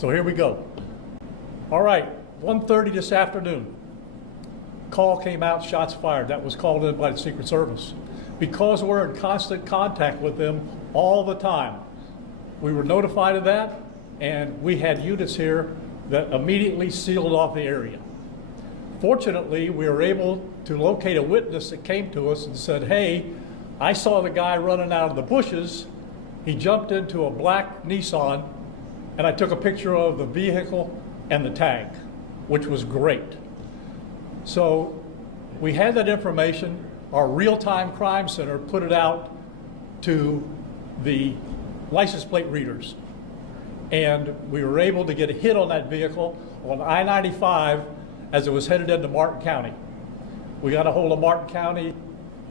So here we go. All right, 1:30 this afternoon. Call came out, shots fired. That was called in by the Secret Service. Because we're in constant contact with them all the time, we were notified of that, and we had units here that immediately sealed off the area. Fortunately, we were able to locate a witness that came to us and said, hey, I saw the guy running out of the bushes. He jumped into a black Nissan, and I took a picture of the vehicle and the tag, which was great. So we had that information. Our real-time crime center put it out to the license plate readers. And we were able to get a hit on that vehicle on I-95 as it was headed into Martin County. We got a hold of Martin County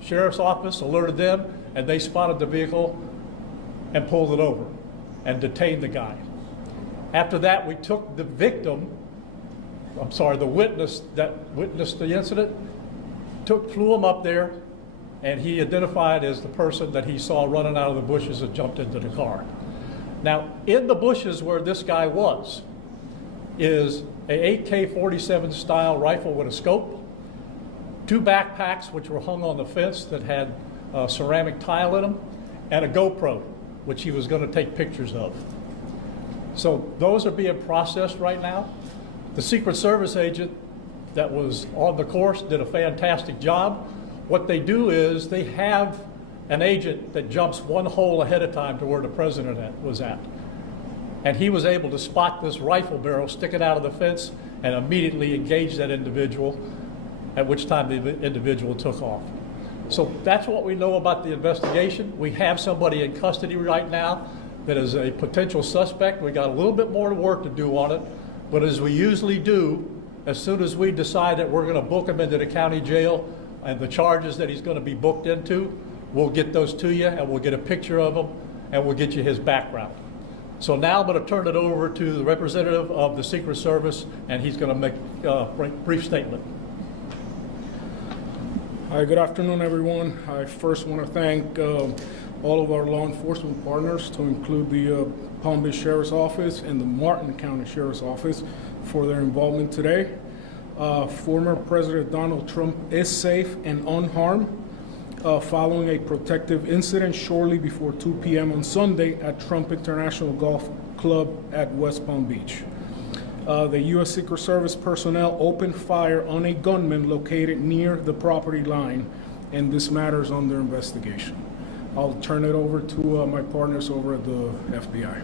Sheriff's Office, alerted them, and they spotted the vehicle and pulled it over and detained the guy. After that, we took the victim, the witness that witnessed the incident, flew him up there, and he identified as the person that he saw running out of the bushes and jumped into the car. Now, in the bushes where this guy was is a AK-47 style rifle with a scope, 2 backpacks which were hung on the fence that had ceramic tile in them, and a GoPro, which he was going to take pictures of. So those are being processed right now. The Secret Service agent that was on the course did a fantastic job. What they do is they have an agent that jumps one hole ahead of time to where the president was at. And he was able to spot this rifle barrel sticking out of the fence and immediately engage that individual, at which time the individual took off. So that's what we know about the investigation. We have somebody in custody right now that is a potential suspect. We got a little bit more work to do on it, but as we usually do, as soon as we decide that we're going to book him into the county jail and the charges that he's going to be booked into, we'll get those to you, and we'll get a picture of him, and we'll get you his background. So now I'm going to turn it over to the representative of the Secret Service, and he's going to make a brief statement. Hi, good afternoon, everyone. I first want to thank all of our law enforcement partners, to include the Palm Beach Sheriff's Office and the Martin County Sheriff's Office, for their involvement today. Former President Donald Trump is safe and unharmed following a protective incident shortly before 2 p.m. on Sunday at Trump International Golf Club at West Palm Beach. The U.S. Secret Service personnel opened fire on a gunman located near the property line, and this matter is under investigation. I'll turn it over to my partners over at the FBI.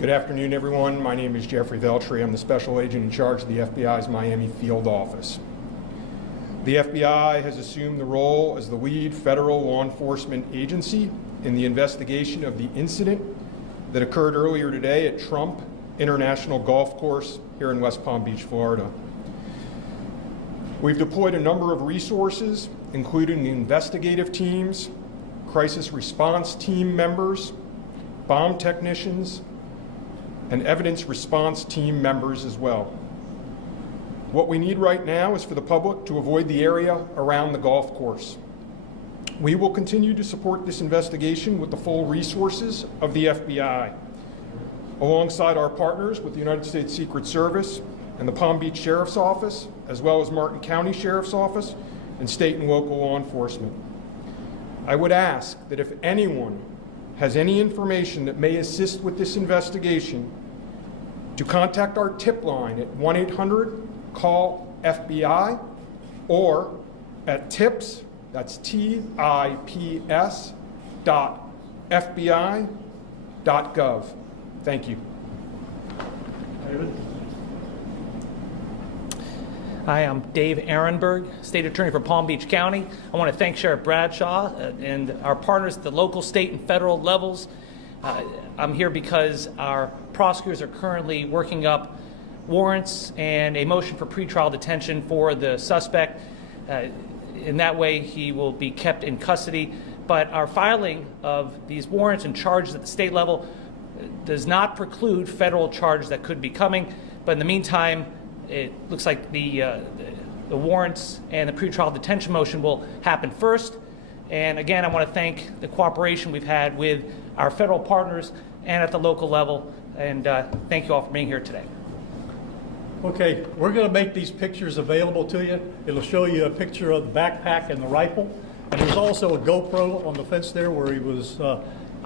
Good afternoon, everyone. My name is Jeffrey Veltri. I'm the special agent in charge of the FBI's Miami field office. The FBI has assumed the role as the lead federal law enforcement agency in the investigation of the incident that occurred earlier today at Trump International Golf Course here in West Palm Beach, Florida. We've deployed a number of resources, including investigative teams, crisis response team members, bomb technicians, and evidence response team members as well. What we need right now is for the public to avoid the area around the golf course. We will continue to support this investigation with the full resources of the FBI, alongside our partners with the United States Secret Service and the Palm Beach Sheriff's Office, as well as Martin County Sheriff's Office and state and local law enforcement. I would ask that if anyone has any information that may assist with this investigation, to contact our tip line at 1-800-CALL-FBI or at tips, that's TIPS, FBI.gov. Thank you. David? Hi, I'm Dave Ehrenberg, State Attorney for Palm Beach County. I want to thank Sheriff Bradshaw and our partners at the local, state, and federal levels. I'm here because our prosecutors are currently working up warrants and a motion for pretrial detention for the suspect. In that way, he will be kept in custody. But our filing of these warrants and charges at the state level does not preclude federal charges that could be coming. But in the meantime, it looks like the warrants and the pretrial detention motion will happen first, And again, I want to thank the cooperation we've had with our federal partners and at the local level. And thank you all for being here today. Okay, we're going to make these pictures available to you. It'll show you a picture of the backpack and the rifle. And there's also a GoPro on the fence there where he was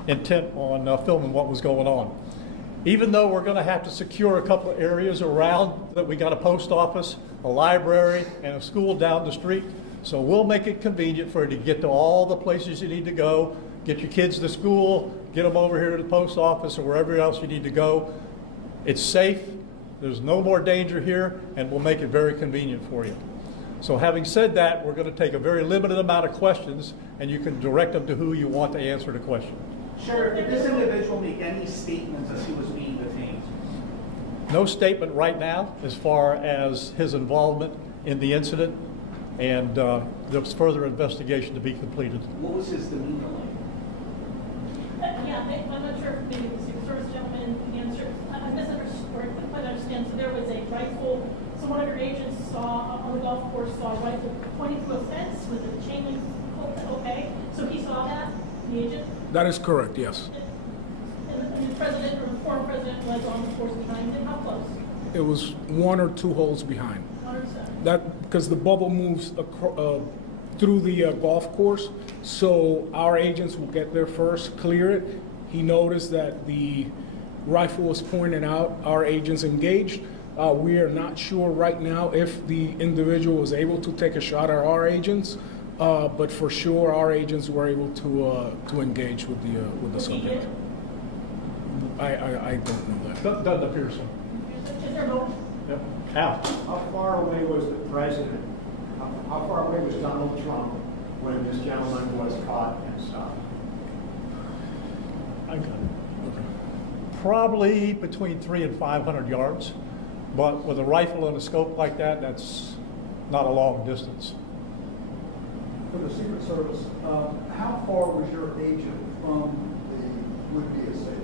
intent on filming what was going on. Even though we're going to have to secure a couple of areas around that, we got a post office, a library, and a school down the street. So we'll make it convenient for you to get to all the places you need to go, get your kids to school, get them over here to the post office or wherever else you need to go. It's safe, there's no more danger here, and we'll make it very convenient for you. So having said that, we're going to take a very limited amount of questions, and you can direct them to who you want to answer the question. Sheriff, did this individual make any statements as he was being detained? No statement right now as far as his involvement in the incident, and there's further investigation to be completed. What was his demeanor like? Yeah, I'm not sure if maybe the Secret Service gentleman answered. I misunderstood, or I couldn't quite understand. So there was a rifle, so one of your agents saw, on the golf course, saw a rifle pointing to a fence with a chain link. Okay, so he saw that, the agent? That is correct, yes. And the president or the former president was on the course behind him. How close? It was 1 or 2 holes behind. 1 or 2? That, because the bubble moves through the golf course, so our agents will get there first, clear it. He noticed that the rifle was pointed out. Our agents engaged. We are not sure right now if the individual was able to take a shot at our agents, but for sure our agents were able to engage with the subject. I don't know that. Doesn't appear so. Is there no? Yep. Al? How far away was the president? How far away was Donald Trump when this gentleman was caught and stopped? I got it. Probably between 300 and 500 yards, but with a rifle and a scope like that, that's not a long distance. For the Secret Service, how far was your agent from the would-be assailant?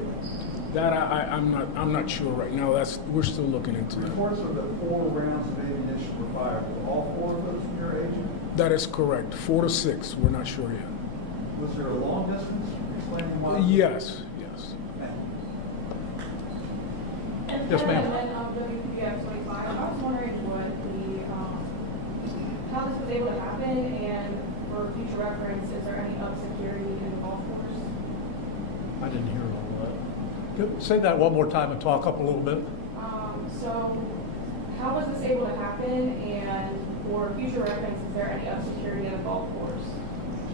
That I'm not sure right now. We're still looking into that. Reports of the 4 rounds of ammunition were fired. Were all 4 of those from your agent? That is correct. 4 to 6. We're not sure yet. Was there a long distance? Explaining why? Yes. And Yes, ma'am. When WPF 25, I was wondering what how this was able to happen, and for future reference, is there any security in the golf course? I didn't hear all that. Say that one more time and talk up a little bit. So how was this able to happen, and for future reference, is there any security in the golf course?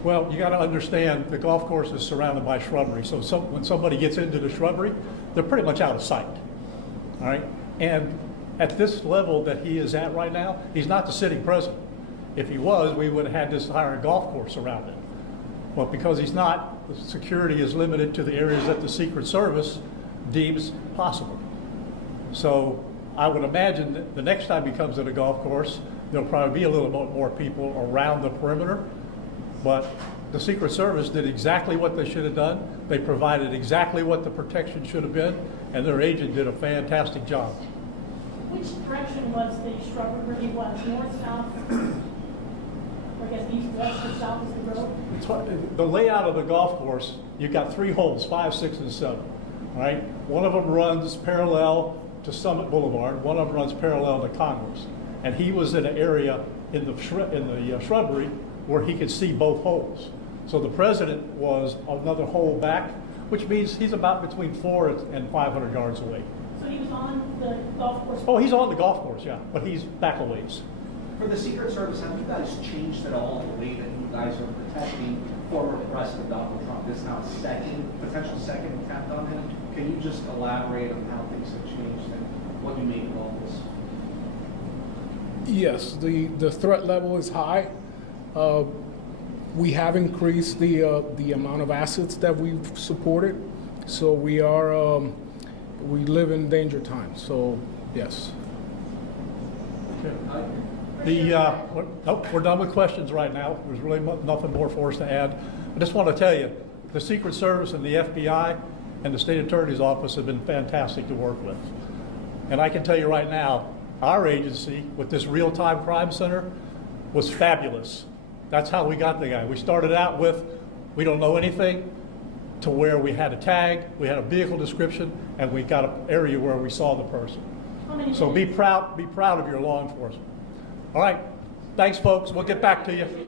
Well, you got to understand the golf course is surrounded by shrubbery, so when somebody gets into the shrubbery, they're pretty much out of sight. All right, and at this level that he is at right now, he's not the sitting president. If he was, we would have had this entire golf course around it. But because he's not, the security is limited to the areas that the Secret Service deems possible. So I would imagine that the next time he comes to the golf course, there'll probably be a little more people around the perimeter. But the Secret Service did exactly what they should have done. They provided exactly what the protection should have been, and their agent did a fantastic job. Which direction was the shrubbery where he was? North, south? Or I guess east, west, or south is the road? It's the layout of the golf course, you've got 3 holes, 5, 6, and 7. All right? One of them runs parallel to Summit Boulevard. One of them runs parallel to Congress. And he was in an area in the shrubbery where he could see both holes. So the president was another hole back, which means he's about between 400 and 500 yards away. So he was on the golf course? Oh, he's on the golf course, yeah, but he's back a ways. For the Secret Service, have you guys changed at all the way that you guys are protecting former President Donald Trump? This is now potential second attempt on him. Can you just elaborate on how things have changed and what you make of all this? Yes, the threat level is high. We have increased the amount of assets that we've supported, so we live in danger times. So yes. We're done with questions right now. There's really nothing more for us to add. I just want to tell you, the Secret Service and the FBI and the State Attorney's Office have been fantastic to work with. And I can tell you right now, our agency with this real-time crime center was fabulous. That's how we got the guy. We started out with, we don't know anything, to where we had a tag, we had a vehicle description, and we got an area where we saw the person. How many So be minutes? proud of your law enforcement. All right, thanks, folks. We'll get back to you.